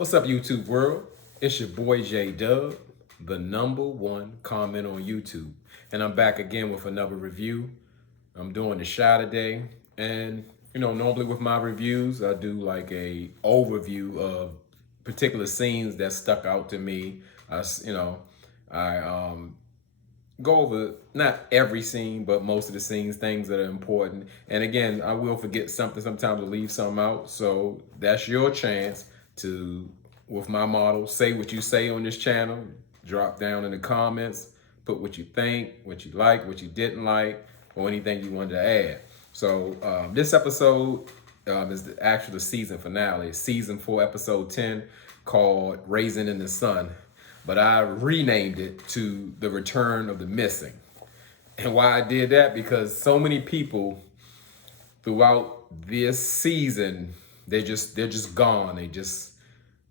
What's up, YouTube world? It's your boy JDUB, the #1 comment on YouTube. And I'm back again with another review. I'm doing the shy today. And, normally with my reviews, I do like a overview of particular scenes that stuck out to me. I go over not every scene, but most of the scenes, things that are important. And again, I will forget something sometimes to leave something out. So that's your chance to, with my model, say what you say on this channel. Drop down in the comments, put what you think, what you like, what you didn't like, or anything you wanted to add. So this episode is the season finale, season 4, episode 10, called "Raisin in the Sun." But I renamed it to "The Return of the Missing." And why I did that, because so many people throughout this season, they're just gone.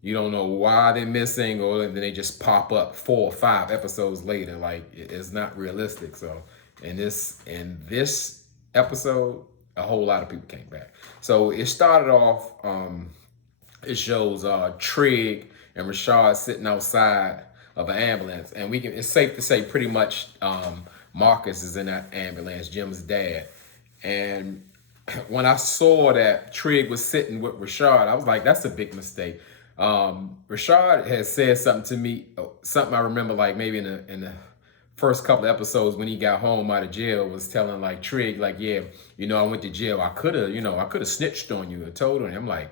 You don't know why they're missing, or then they just pop up 4 or 5 episodes later. Like, it's not realistic. So in this episode, a whole lot of people came back. So it started off, it shows Trig and Rashad sitting outside of an ambulance, and it's safe to say pretty much Marcus is in that ambulance, Jim's dad. And when I saw that Trig was sitting with Rashad, I was like, that's a big mistake. Rashad had said something to me, something I remember, like maybe in the first couple of episodes when he got home out of jail, was telling like Trig, like, yeah, I went to jail. I could have snitched on you or told on you. I'm like,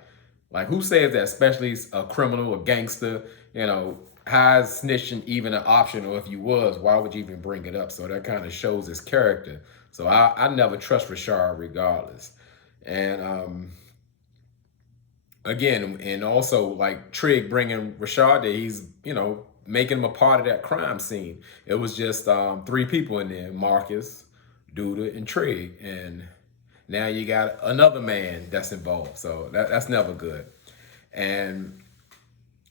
who says that? Especially a criminal, a gangster, how is snitching even an option? Or if you was, why would you even bring it up? So that kind of shows his character. So I never trust Rashad regardless. And again, and also like Trig bringing Rashad there, he's, making him a part of that crime scene. It was just 3 people in there: Marcus, Duda, and Trig. And now you got another man that's involved. So that's never good. And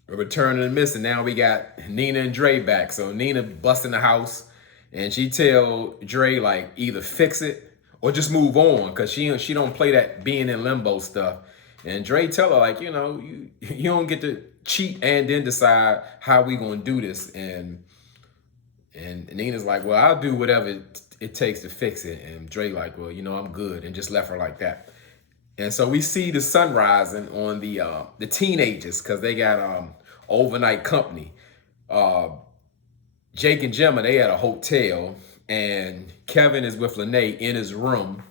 a return of the missing. Now we got Nina and Dre back. So Nina busts in the house, and she tell Dre, like, either fix it or just move on, because she don't play that being in limbo stuff. And Dre tell her, like, you don't get to cheat and then decide how we gonna do this. And Nina's like, well, I'll do whatever it takes to fix it. And Dre like, well, I'm good, and just left her like that. And so we see the sun rising on the teenagers, because they got overnight company. Jake and Gemma, they at a hotel, and Kevin is with Lene in his room.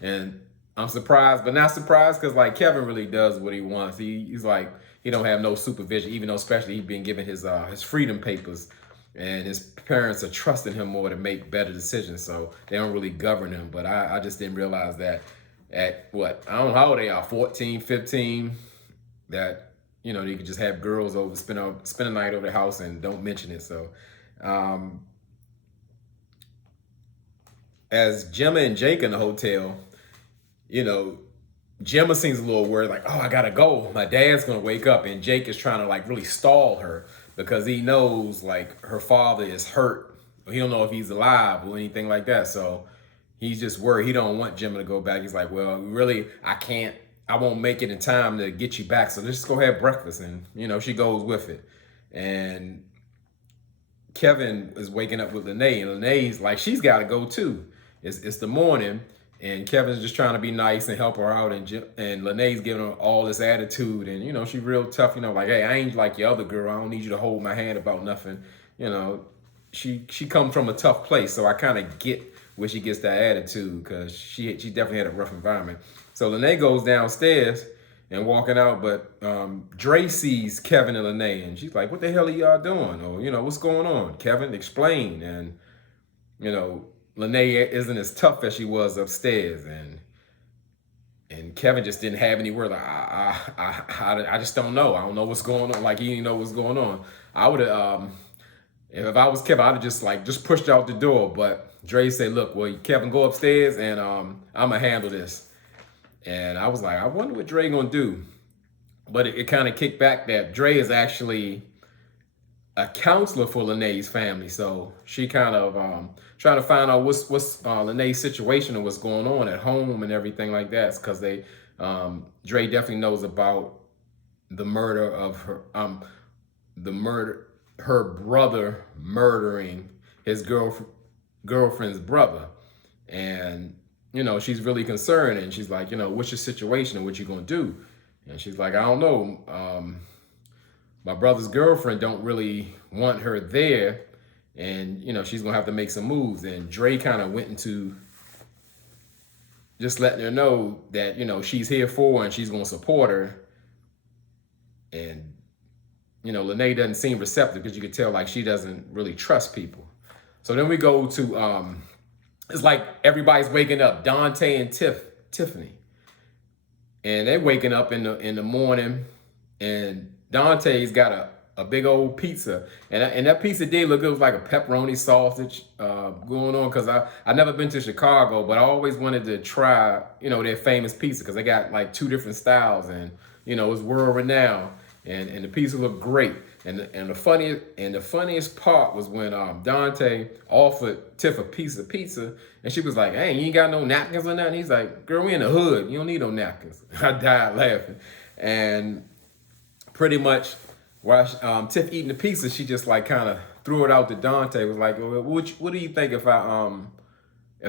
And I'm surprised, but not surprised, because like Kevin really does what he wants. He's like, he don't have no supervision, even though especially he's been given his freedom papers, and his parents are trusting him more to make better decisions. So they don't really govern him. But I just didn't realize that at what, I don't know how old they are, 14, 15, that, they could just have girls over, spend a night over the house and don't mention it. So as Gemma and Jake in the hotel, Gemma seems a little worried, like, oh, I gotta go. My dad's gonna wake up. And Jake is trying to like really stall her, because he knows like her father is hurt. He don't know if he's alive or anything like that. So he's just worried. He don't want Gemma to go back. He's like, well, really, I won't make it in time to get you back. So let's just go have breakfast. And, she goes with it. And Kevin is waking up with Lene, and Lene's like, she's got to go too. It's the morning, and Kevin's just trying to be nice and help her out. And Lene's giving her all this attitude. And, she's real tough, like, hey, I ain't like your other girl. I don't need you to hold my hand about nothing. She comes from a tough place. So I kind of get where she gets that attitude, because she definitely had a rough environment. So Lene goes downstairs and walking out, but Dre sees Kevin and Lene, and she's like, what the hell are y'all doing? Or, what's going on? Kevin, explain. And, Lene isn't as tough as she was upstairs. And Kevin just didn't have any word. Like, I just don't know. I don't know what's going on. Like, he didn't know what's going on. I would have, if I was Kevin, I'd have just pushed out the door. But Dre said, look, well, Kevin, go upstairs, and I'm going to handle this. And I was like, I wonder what Dre going to do. But it kind of kicked back that Dre is actually a counselor for Lene's family. So she kind of trying to find out what's Lene's situation and what's going on at home and everything like that. Because Dre definitely knows about the murder of her brother murdering his girlfriend's brother. And, she's really concerned, and she's like, what's your situation and what you gonna do? And she's like, I don't know. My brother's girlfriend don't really want her there, and she's gonna have to make some moves. And Dre kind of went into just letting her know that she's here for her and she's gonna support her. And Lene doesn't seem receptive, because you could tell like she doesn't really trust people. So then we go to it's like everybody's waking up, Dante and Tiffany, and they're waking up in the morning, and Dante's got a big old pizza, and that pizza did look good. It was like a pepperoni sausage going on, because I never been to Chicago, but I always wanted to try their famous pizza, because they got like 2 different styles, and it's world renowned, and the pizza looked great. And the funniest part was when Dante offered Tiff a piece of pizza, and she was like, "Hey, you ain't got no napkins or nothing?" He's like, "Girl, we in the hood. You don't need no napkins." I died laughing. And pretty much while Tiff eating the pizza, she just like kind of threw it out to Dante. Was like, "Well, what do you think if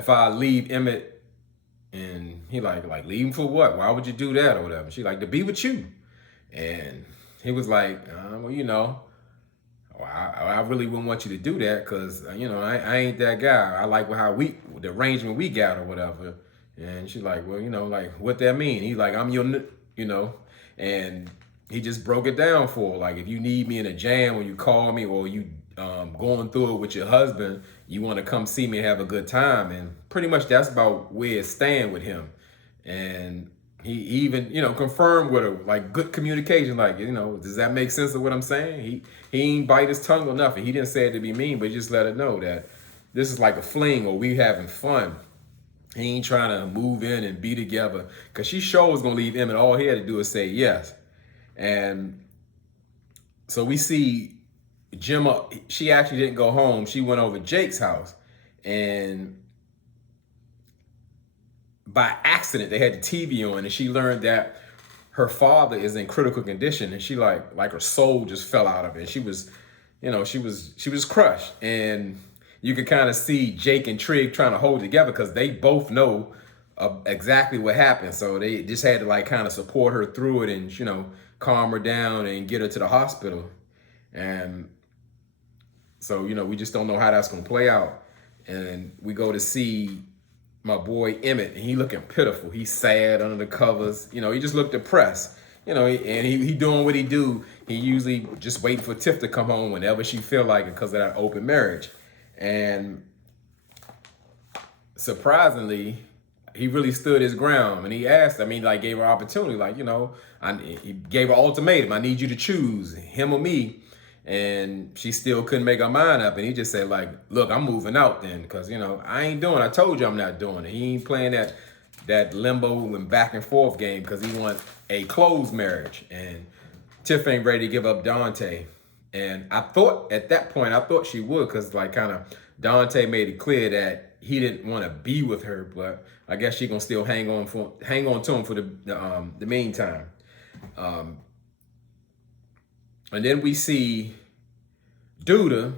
I leave Emmett?" And he like leave him for what? Why would you do that or whatever? She like, to be with you. And he was like, well, I really wouldn't want you to do that, because I ain't that guy. I like the arrangement we got or whatever. And she's like, well, like, what that mean? He's like, I'm your, and he just broke it down for her. Like, if you need me in a jam, or you call me, or you going through it with your husband, you want to come see me and have a good time. And pretty much that's about where it stand with him. And he even, confirmed with her, like, good communication. Like, does that make sense of what I'm saying? He ain't bite his tongue or nothing. He didn't say it to be mean, but he just let her know that this is like a fling, or we having fun. He ain't trying to move in and be together, because she sure was going to leave Emmett. All he had to do is say yes. And so we see Gemma, she actually didn't go home. She went over to Jake's house, and by accident they had the TV on, and she learned that her father is in critical condition, and she like her soul just fell out of it. She was, she was crushed, and you could kind of see Jake and Trig trying to hold together, because they both know exactly what happened. So they just had to like kind of support her through it, and calm her down and get her to the hospital. And so we just don't know how that's gonna play out. And we go to see my boy Emmett, and he looking pitiful. He's sad under the covers. He just looked depressed. And he doing what he do. He usually just waiting for Tiff to come home whenever she feel like it, because of that open marriage. And surprisingly, he really stood his ground, and he asked, gave her opportunity, he gave her ultimatum. I need you to choose him or me. And she still couldn't make her mind up. And he just said, like, look, I'm moving out then, because, I ain't doing it. I told you I'm not doing it. He ain't playing that limbo and back and forth game, because he wants a closed marriage. And Tiff ain't ready to give up Dante. And I thought at that point, she would, because Dante made it clear that he didn't want to be with her, but I guess she gonna still hang on to him for the meantime. And then we see Duda.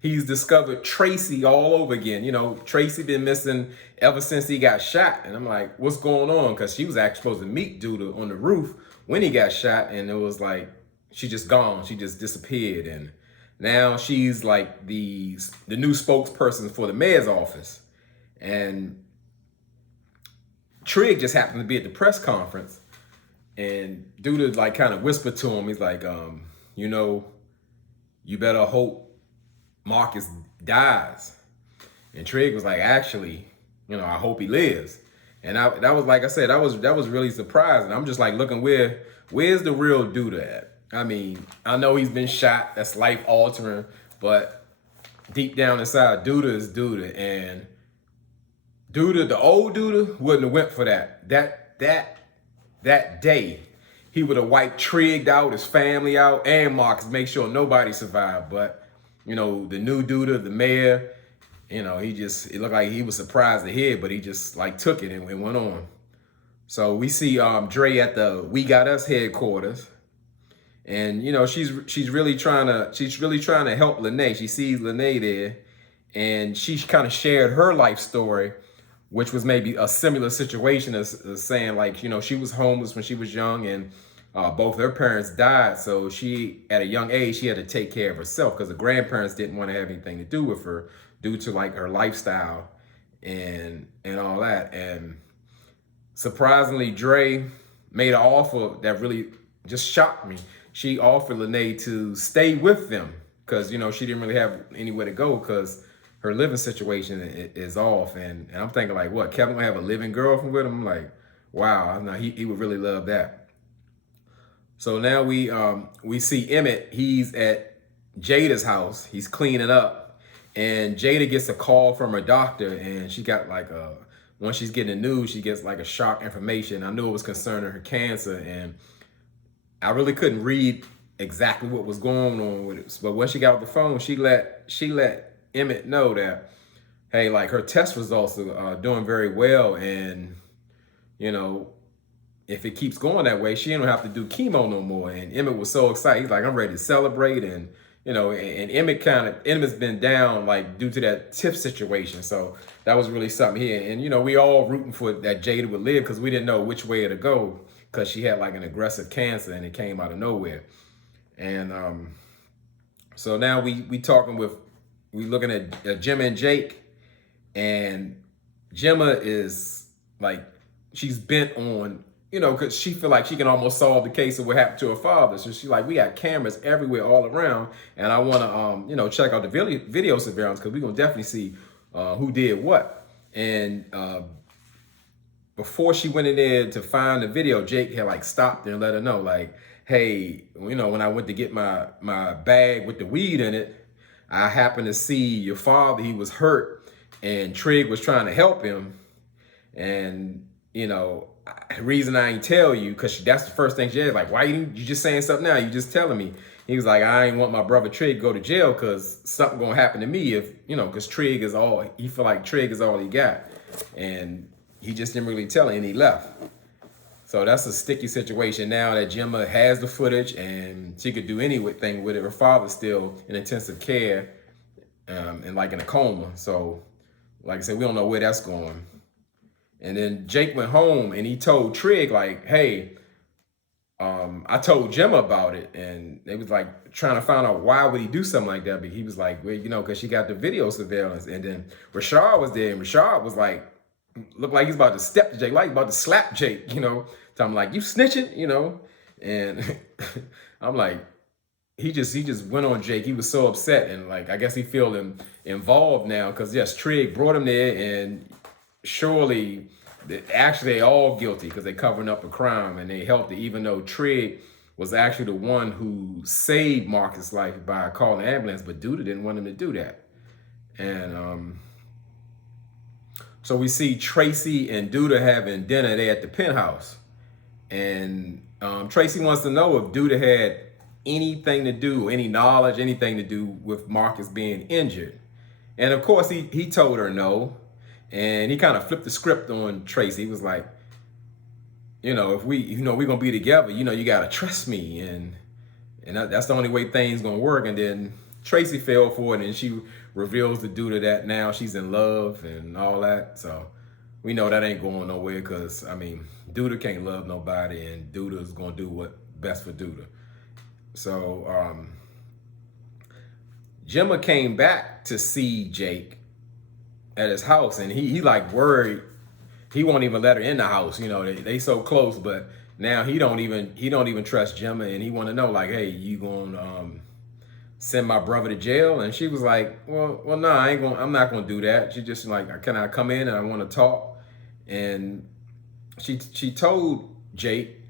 He's discovered Tracy all over again. Tracy been missing ever since he got shot. And I'm like, what's going on? Because she was actually supposed to meet Duda on the roof when he got shot. And it was like, she just gone. She just disappeared. And now she's like the new spokesperson for the mayor's office. And Trig just happened to be at the press conference. And Duda like kind of whispered to him. He's like, you better hope Marcus dies. And Trig was like, actually, I hope he lives. And that was, like I said, that was really surprising. I'm just like looking, where's the real Duda at? I know he's been shot. That's life altering, but deep down inside, Duda is Duda. And Duda, the old Duda, wouldn't have went for that. That day, he would have wiped Trigg out, his family out, and Marcus, make sure nobody survived. But, the new Duda, the mayor, it looked like he was surprised to hear, but he just like took it and went on. So we see Dre at the We Got Us headquarters, And she's really trying to help Lene. She sees Lene there, and she kind of shared her life story, which was maybe a similar situation as saying, like, she was homeless when she was young, and both her parents died. So she, at a young age, she had to take care of herself because the grandparents didn't want to have anything to do with her due to like her lifestyle and all that. And surprisingly, Dre made an offer that really just shocked me. She offered Lene to stay with them because she didn't really have anywhere to go because her living situation is off. And I'm thinking, like, what, Kevin gonna have a living girlfriend with him? I'm like, wow, no, he would really love that. So now we see Emmett. He's at Jada's house. He's cleaning up, and Jada gets a call from her doctor, and she got like once she's getting the news, she gets like a shock information. I knew it was concerning her cancer, and I really couldn't read exactly what was going on with it. But when she got off the phone, she let Emmett know that, hey, like, her test results are doing very well, and if it keeps going that way, she don't have to do chemo no more. And Emmett was so excited. He's like, I'm ready to celebrate. And and Emmett's been down like due to that tip situation. So that was really something here. And we all rooting for that Jada would live because we didn't know which way to go because she had like an aggressive cancer and it came out of nowhere. And so now we looking at Gemma and Jake, and Gemma is like, she's bent on, because she feel like she can almost solve the case of what happened to her father. So she's like, we got cameras everywhere all around, and I want to, check out the video surveillance because we're going to definitely see who did what. And before she went in there to find the video, Jake had like stopped her and let her know, like, hey, when I went to get my bag with the weed in it, I happened to see your father. He was hurt, and Trigg was trying to help him. And, the reason I ain't tell you, because that's the first thing she had, like, why you just saying something now? You just telling me. He was like, I ain't want my brother Trigg to go to jail because something gonna happen to me if, because Trigg is all, he feel like Trigg is all he got. And he just didn't really tell her, and he left. So that's a sticky situation now that Gemma has the footage and she could do anything with it. Her father's still in intensive care and like in a coma. So like I said, we don't know where that's going. And then Jake went home and he told Trigg, like, hey, I told Gemma about it. And they was like trying to find out why would he do something like that. But he was like, well, because she got the video surveillance. And then Rashad was there, and Rashad was like, looked like he's about to step to Jake, like he's about to slap Jake, So I'm like, you snitching, And I'm like, he just went on Jake. He was so upset, and like, I guess he feeling involved now because yes, Trigg brought him there, and surely, actually, they all guilty because they covering up a crime and they helped it, even though Trigg was actually the one who saved Marcus' life by calling the ambulance, but Duda didn't want him to do that. And so we see Tracy and Duda having dinner there at the penthouse, and Tracy wants to know if Duda had anything to do, any knowledge, anything to do with Marcus being injured. And of course, he told her no. And he kind of flipped the script on Tracy. He was like, if we're going to be together, you got to trust me. And that's the only way things going to work. And then Tracy fell for it, and she reveals to Duda that now she's in love and all that. So we know that ain't going nowhere because, Duda can't love nobody, and Duda is going to do what's best for Duda. So Gemma came back to see Jake at his house, and he like worried he won't even let her in the house. They so close, but now he don't even trust Gemma, and he want to know, like, hey, you gonna send my brother to jail? And she was like, well, no, I'm not gonna do that. She just like, can I come in and I want to talk? And she told Jake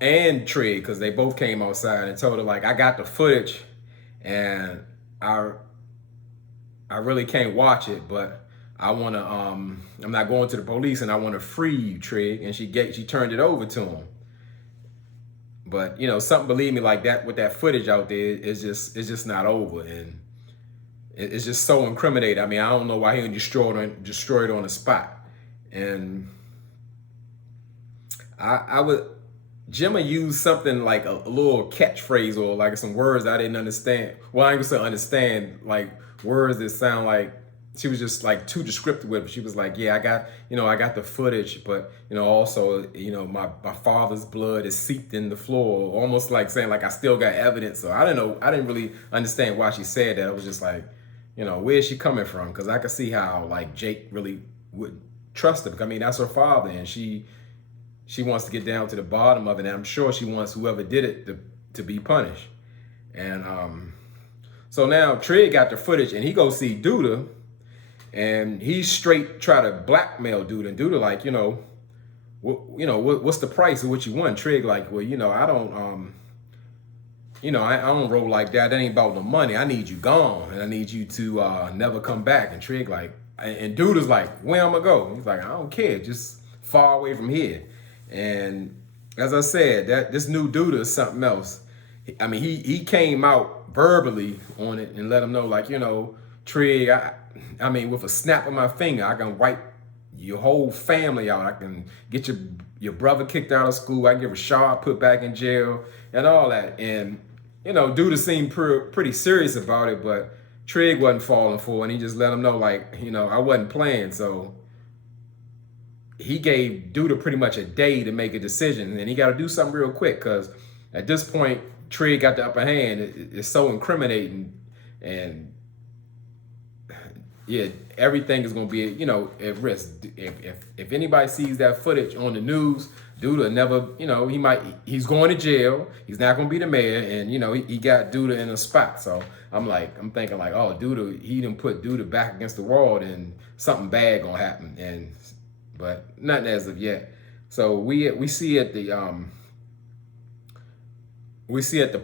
and Trigg, because they both came outside, and told her, like, I got the footage and I really can't watch it, but I want to, I'm not going to the police, and I want to free you, Trigg. And she turned it over to him. But, something, believe me, like that, with that footage out there, it's just not over. And it's just so incriminating. I don't know why he didn't destroy it on the spot. And Gemma used something like a little catchphrase or like some words I didn't understand. Well, I ain't gonna say understand, like words that sound like she was just like too descriptive with it. She was like, yeah, I got the footage, but also, my father's blood is seeped in the floor, almost like saying like I still got evidence. So I didn't really understand why she said that. I was just like, where is she coming from? Because I could see how like Jake really would trust her. I mean, that's her father, and she wants to get down to the bottom of it, and I'm sure she wants whoever did it to be punished. And so now Trigg got the footage, and he goes see Duda, and he straight try to blackmail Duda, and Duda like, what's the price of what you want? Trigg like, well, I don't I don't roll like that. That ain't about no money. I need you gone, and I need you to never come back. And Trigg like, and Duda's like, where I'm gonna go? He's like, I don't care, just far away from here. And as I said, that this new Duda is something else. I mean, he came out verbally on it and let him know, like, Trigg, I mean, with a snap of my finger, I can wipe your whole family out. I can get your brother kicked out of school. I can get Rashad put back in jail and all that. And, Duda seemed pretty serious about it, but Trigg wasn't falling for it. And he just let him know, like, I wasn't playing. So he gave Duda pretty much a day to make a decision, and he got to do something real quick, because at this point, Trigg got the upper hand. It's so incriminating, and yeah, everything is going to be, at risk. If anybody sees that footage on the news, Duda never, he's going to jail. He's not going to be the mayor, and he got Duda in a spot. So I'm thinking like, oh, Duda, he didn't put Duda back against the wall, and something bad gonna happen, but nothing as of yet. So we see at the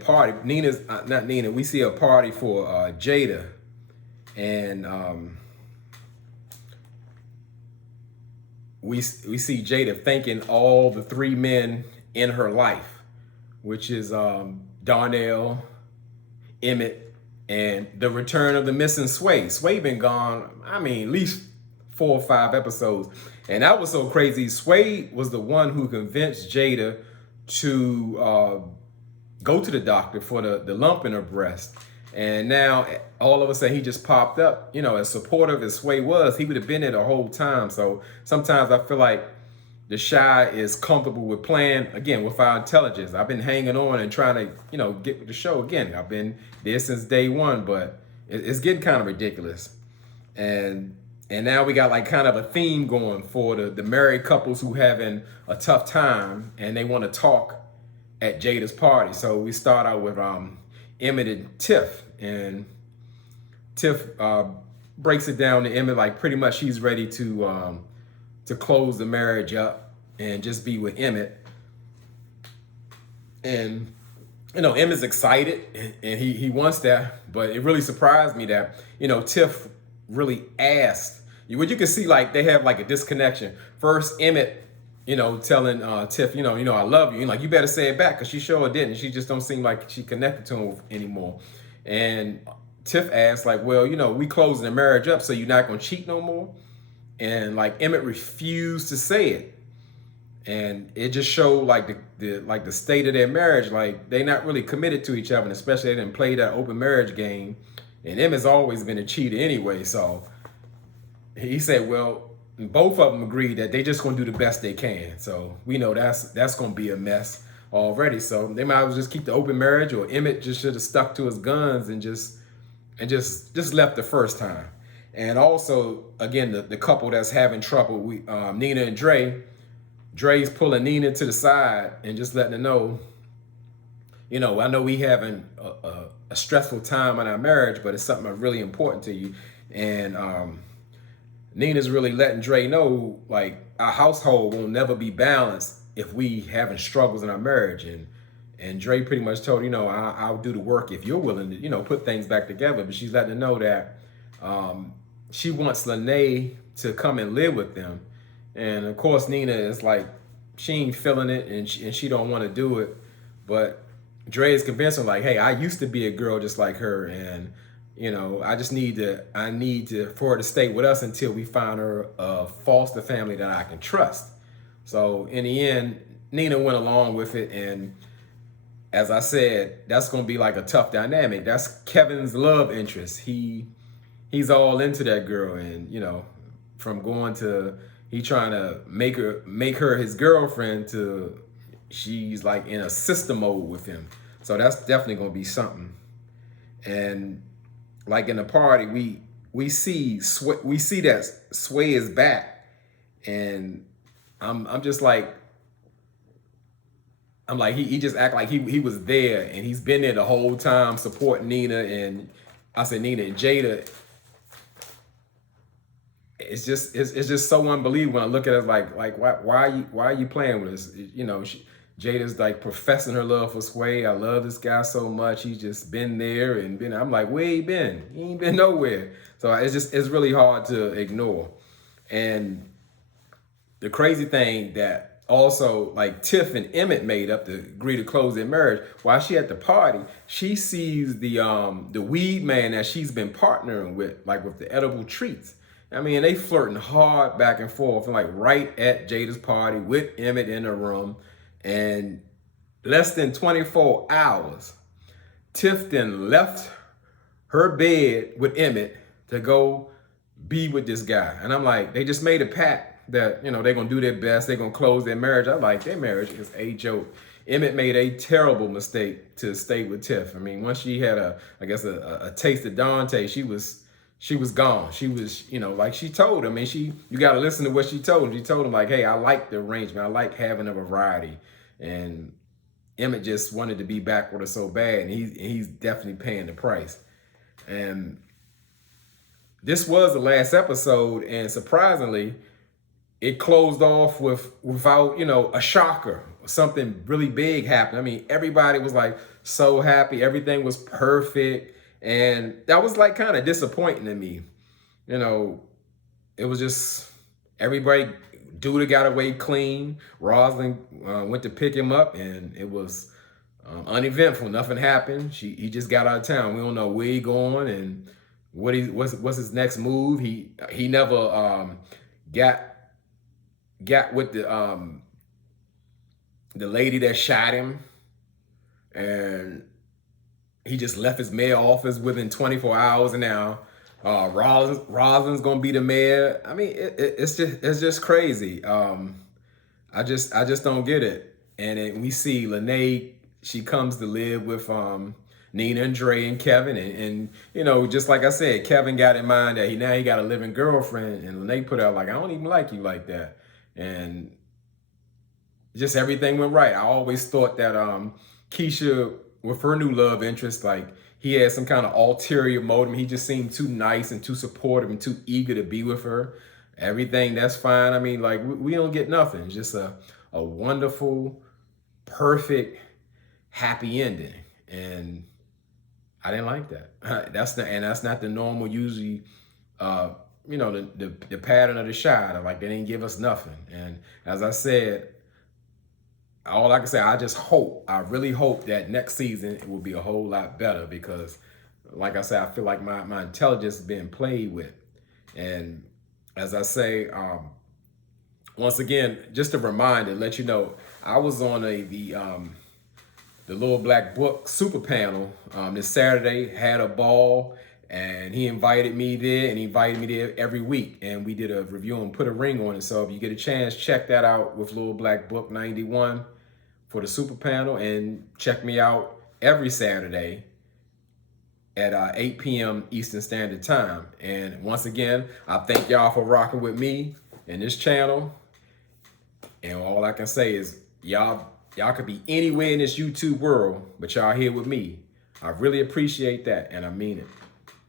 party, Nina's not Nina. We see a party for Jada, and we see Jada thanking all the three men in her life, which is Darnell, Emmett, and the return of the missing Sway. Sway been gone, I mean, at least 4 or 5 episodes. And that was so crazy. Sway was the one who convinced Jada to go to the doctor for the lump in her breast. And now all of a sudden he just popped up. As supportive as Sway was, he would have been there the whole time. So sometimes I feel like the Shy is comfortable with playing, again, with our intelligence. I've been hanging on and trying to, get with the show again. I've been there since day one, but it's getting kind of ridiculous. And now we got like kind of a theme going for the married couples who having a tough time and they want to talk at Jada's party. So we start out with Emmett and Tiff, and Tiff breaks it down to Emmett like pretty much she's ready to close the marriage up and just be with Emmett. And Emmett's excited and he wants that, but it really surprised me that Tiff really asked. What you can see, like they have like a disconnection. First, Emmett, telling Tiff, I love you. Like, you better say it back, because she sure didn't. She just don't seem like she connected to him anymore. And Tiff asked, like, well, we closing the marriage up, so you're not gonna cheat no more. And like Emmett refused to say it, and it just showed like the state of their marriage. Like, they're not really committed to each other, and especially they didn't play that open marriage game. And Emmett's always been a cheater anyway, so he said, well, both of them agreed that they just gonna do the best they can. So we know that's gonna be a mess already. So they might as well just keep the open marriage, or Emmett just should have stuck to his guns and just left the first time. And also, again, the couple that's having trouble, Nina and Dre. Dre's pulling Nina to the side and just letting her know, I know we having a stressful time in our marriage, but it's something really important to you. And Nina's really letting Dre know, like, our household will never be balanced if we having struggles in our marriage. And Dre pretty much told her, I'll do the work if you're willing to, put things back together. But she's letting her know that she wants Lene to come and live with them. And of course, Nina is like, she ain't feeling it, and she don't want to do it. But Dre is convincing, like, hey, I used to be a girl just like her, and I need for her to stay with us until we find her a foster family that I can trust. So in the end, Nina went along with it, and as I said, that's gonna be like a tough dynamic. That's Kevin's love interest. He's all into that girl, and you know, from going to he trying to make her his girlfriend to she's like in a sister mode with him. So that's definitely gonna be something. And like in the party, we see that Sway is back, and I'm just like he just act like he was there, and he's been there the whole time supporting Nina, and I said Nina and Jada. It's just so unbelievable when I look at it like why are you playing with us? You know, Jada's like professing her love for Sway. I love this guy so much. He's just been there and been. I'm like, where he been? He ain't been nowhere. So it's really hard to ignore. And the crazy thing that also like Tiff and Emmett made up to agree to close their marriage. While she at the party, she sees the weed man that she's been partnering with, like with the edible treats. I mean, they flirting hard back and forth, and like right at Jada's party with Emmett in the room. And less than 24 hours, Tiff then left her bed with Emmett to go be with this guy. And I'm like, they just made a pact that, you know, they're going to do their best. They're going to close their marriage. I'm like, their marriage is a joke. Emmett made a terrible mistake to stay with Tiff. I mean, once she had a taste of Dante, she was gone. She was, you know, like she told him, and you got to listen to what she told him. She told him like, hey, I like the arrangement. I like having a variety. And Emmett just wanted to be back with her so bad, and he's definitely paying the price. And this was the last episode, and surprisingly, it closed off without, you know, a shocker. Something really big happened. I mean, everybody was like so happy. Everything was perfect. And that was like kind of disappointing to me. You know, it was just everybody, dude got away clean. Rosalind went to pick him up, and it was uneventful. Nothing happened. He just got out of town. We don't know where he going and what's his next move. He never got with the lady that shot him, and he just left his mayor office within 24 hours. And now Rosalind's gonna be the mayor. I mean, it's just crazy. I just don't get it. And then we see Lene. She comes to live with Nina and Dre and Kevin, and you know, just like I said, Kevin got in mind that he got a living girlfriend, and Lene put out like, I don't even like you like that, and just everything went right. I always thought that Keisha, with her new love interest, like he had some kind of ulterior motive. He just seemed too nice and too supportive and too eager to be with her. Everything, that's fine. I mean, like we don't get nothing. It's just a wonderful, perfect, happy ending. And I didn't like that. That's not the normal, usually, you know, the pattern of the shot. Like they didn't give us nothing. And as I said, all I can say, I really hope that next season it will be a whole lot better, because like I said, I feel like my intelligence is being played with. And as I say, once again, just a reminder, let you know, I was on the Little Black Book Super Panel this Saturday, had a ball, and he invited me there, and he invited me there every week, and we did a review and put a ring on it. So if you get a chance, check that out with Little Black Book 91 for the Super Panel, and check me out every Saturday at 8 p.m. Eastern Standard Time. And once again, I thank y'all for rocking with me in this channel. And all I can say is y'all could be anywhere in this YouTube world, but y'all here with me. I really appreciate that, and I mean it.